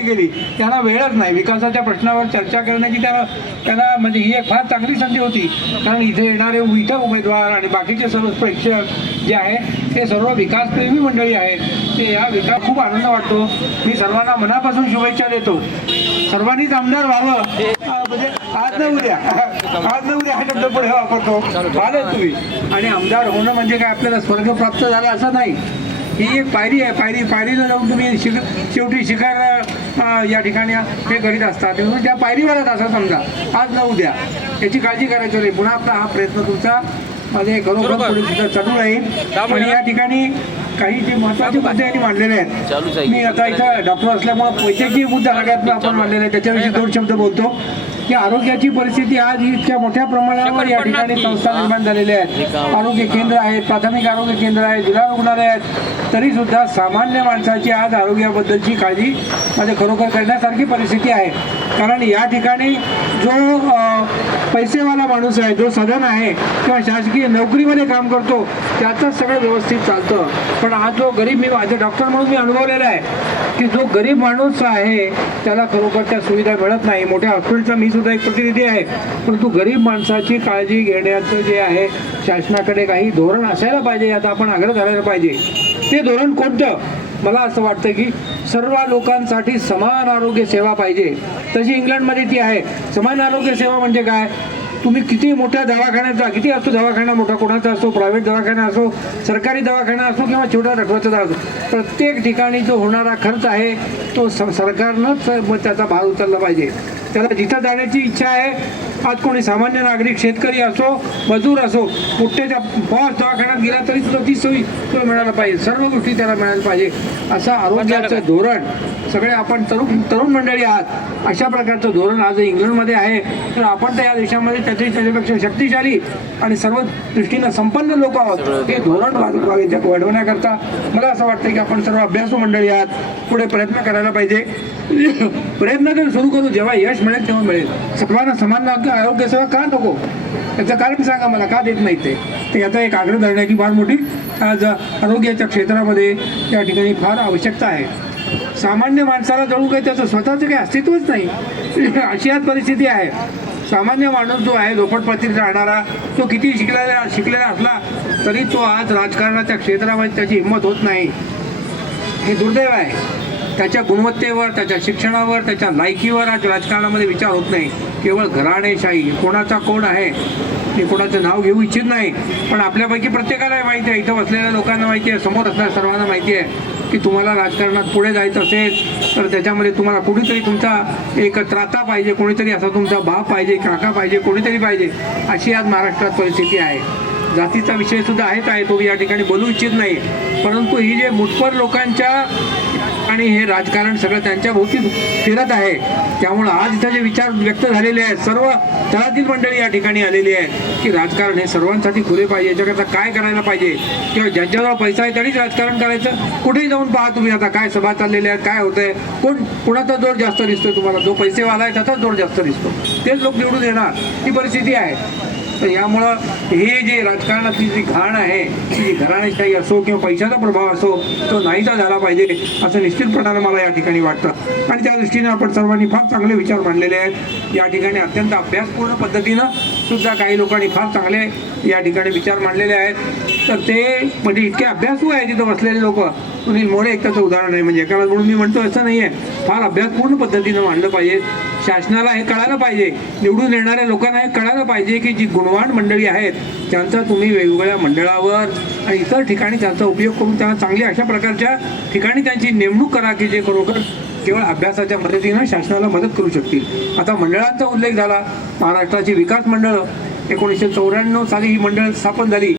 गेली त्यांना वेळच नाही. विकासाच्या प्रश्नावर चर्चा करण्याची त्यांना त्यांना म्हणजे ही एक फार चांगली संधी होती. कारण इथे येणारे इथं उमेदवार आणि बाकीचे सर्व प्रेक्षक जे आहे ते सर्व विकासप्रेमी मंडळी आहेत. ते या विकास खूप आनंद वाटतो. मी सर्वांना मनापासून शुभेच्छा देतो. सर्वांनीच आमदार व्हावं. म्हणजे आज न उद्या. आज न उद्या हा शब्द पुढे वापरतो. झालं तुम्ही. आणि आमदार होणं म्हणजे काय आपल्याला स्वर्ग प्राप्त झाला असं नाही. ही एक पायरी आहे. पायरी पायरीला जाऊन तुम्ही शिक शेवटी शिखर अ, या ठिकाणी हे करीत असतात म्हणून त्या पायरीवरच असं समजा आज न उद्या याची काळजी करायची नाही. पुन्हा आपला हा प्रयत्न तुमचा मध्ये खरोखर पुढे सुद्धा चालू राहील. आणि या ठिकाणी काही जे महत्त्वाचे मुद्दे यांनी मांडलेले. आहेत. मी आता इथं डॉक्टर असल्यामुळे वैद्यकीय मुद्दा सगळ्यात आपण मांडलेला आहे त्याच्याविषयी दोन शब्द बोलतो. की आरोग्याची परिस्थिती आज इतक्या मोठ्या प्रमाणावर या ठिकाणी संस्था निर्माण झालेल्या आहेत आरोग्य केंद्र आहेत प्राथमिक आरोग्य केंद्र आहे जिल्हा रुग्णालय आहेत. तरी सुद्धा सामान्य माणसाची आज आरोग्याबद्दलची काळजी म्हणजे खरोखर करण्यासारखी परिस्थिती आहे. कारण या ठिकाणी जो पैसेवाला माणूस आहे जो सदन आहे किंवा शासकीय नोकरीमध्ये काम करतो त्याचं सगळं व्यवस्थित चालतं. पण आज जो गरीब मी माझे डॉक्टर म्हणून मी अनुभवलेला आहे की जो गरीब माणूस आहे त्याला खरोखर त्या सुविधा मिळत नाही. मोठ्या हॉस्पिटलचा मी सुद्धा एक प्रतिनिधी आहे परंतु गरीब माणसाची काळजी घेण्याचं जे आहे शासनाकडे काही धोरण असायला पाहिजे याचा आपण आग्रह करायला पाहिजे. ते धोरण कोणतं? मला असं वाटतं की सर्व लोकांसाठी समान आरोग्य सेवा पाहिजे. तशी इंग्लंडमध्ये ती आहे. समान आरोग्य सेवा म्हणजे काय? तुम्ही किती मोठ्या दवाखान्याचा किती असतो दवाखाना? मोठा कोणाचा असतो? प्रायव्हेट दवाखाना असो सरकारी दवाखाना असो किंवा छोटा रखवाचा असो. प्रत्येक ठिकाणी जो होणारा खर्च आहे तो स सरकारनंच मग त्याचा भार उचलला पाहिजे. त्याला जिथं जाण्याची इच्छा आहे आज कोणी सामान्य नागरिक शेतकरी असो मजूर असो मोठ्याच्या बॉस दवाखान्यात गेला तरी सुद्धा ती सोयी तुला मिळायला पाहिजे. सर्व गोष्टी त्याला मिळायला पाहिजे. असं आरोग्याचं धोरण सगळे आपण तरुण तरुण मंडळी आहात. अशा प्रकारचं धोरण आज इंग्लंडमध्ये आहे. तर आपण तर या देशामध्ये त्याची त्याच्यापेक्षा शक्तिशाली आणि सर्व दृष्टीनं संपन्न लोक आहोत. हे धोरण वाढ- वाढ- वाढवण्याकरता मला असं वाटतं की आपण सर्व अभ्यासू मंडळी आहात. पुढे प्रयत्न करायला पाहिजे. प्रयत्न तर सुरू करू. जेव्हा यश मिळेल तेव्हा मिळेल. सर्वांना समान आरोग्य सेवा का नको? याचं कारण सांगा मला का देत नाही ते? तर याचा एक आग्रह धरण्याची फार मोठी आज आरोग्याच्या क्षेत्रामध्ये या ठिकाणी फार आवश्यकता आहे. सामान्य माणसाला जणू काही त्याचं स्वतःचं काही अस्तित्वच नाही. अशी आज परिस्थिती आहे. सामान्य माणूस जो आहे झोपडपट्टीत राहणारा तो किती शिकलेला शिकलेला असला तरी तो आज राजकारणाच्या क्षेत्रामध्ये त्याची हिंमत होत नाही. हे दुर्दैव आहे. त्याच्या गुणवत्तेवर त्याच्या शिक्षणावर त्याच्या लायकीवर आज राजकारणामध्ये विचार होत नाही. केवळ घराणेशाही कोणाचा कोण आहे मी कोणाचं नाव घेऊ इच्छित नाही पण आपल्यापैकी प्रत्येकाला माहिती आहे. इथं बसलेल्या लोकांना माहिती आहे समोर असणाऱ्या सर्वांना माहिती आहे की तुम्हाला राजकारणात पुढे जायचं असेल तर त्याच्यामध्ये तुम्हाला कुणीतरी तुमचा एक त्राता पाहिजे कोणीतरी असा तुमचा बाप पाहिजे काका पाहिजे कोणीतरी पाहिजे अशी आज महाराष्ट्रात परिस्थिती आहे. जातीचा विषय सुद्धा आहेच आहे तो या ठिकाणी बोलू इच्छित नाही. परंतु ही जे मुठपर लोकांच्या आणि हे राजकारण सगळं त्यांच्या भोवती फिरत आहे. त्यामुळं आज इथं जे विचार व्यक्त झालेले आहेत सर्व तळातील मंडळी या ठिकाणी आलेली आहे की राजकारण हे सर्वांसाठी खुले पाहिजे याच्याकरता काय करायला पाहिजे? किंवा ज्यांच्याजवळ पैसा आहे त्यांनीच राजकारण करायचं? कुठेही जाऊन पहा तुम्ही आता काय सभा चाललेल्या आहेत काय होतंय? कोण कोणाचा जोर जास्त दिसतोय तुम्हाला? जो पैसेवाला आहे त्याचाच जोर जास्त दिसतो. तेच लोक निवडून येणार. ही परिस्थिती आहे. तर यामुळं हे जे राजकारणातली जी घाण आहे ती जी घराणेशाही असो किंवा पैशाचा प्रभाव असो तो नाहीसा झाला पाहिजे असं निश्चितपणानं मला या ठिकाणी वाटतं. आणि त्या दृष्टीने आपण सर्वांनी फार चांगले विचार मांडलेले आहेत. या ठिकाणी अत्यंत अभ्यासपूर्ण पद्धतीनं सुद्धा काही लोकांनी फार चांगले या ठिकाणी विचार मांडलेले आहेत. तर ते म्हणजे इतके अभ्यासू आहे तिथं बसलेले लोक. सुनील मोरे एक त्याचं उदाहरण आहे म्हणजे. एकाला म्हणून मी म्हणतो असं नाही आहे फार अभ्यासपूर्ण पद्धतीनं मांडलं पाहिजे. शासनाला हे कळायला पाहिजे. निवडून येणाऱ्या लोकांना हे कळायला पाहिजे की जी गुणवान मंडळी आहेत त्यांचा तुम्ही वेगवेगळ्या मंडळावर आणि इतर ठिकाणी त्यांचा उपयोग करून त्यांना चांगल्या अशा प्रकारच्या ठिकाणी त्यांची नेमणूक करा की जे खरोखर केवळ अभ्यासाच्या मदतीनं शासनाला मदत करू शकतील. आता मंडळांचा उल्लेख झाला. महाराष्ट्राची विकास मंडळं एकोणीसशे चौऱ्याण्णव साली ही मंडळ स्थापन झाली.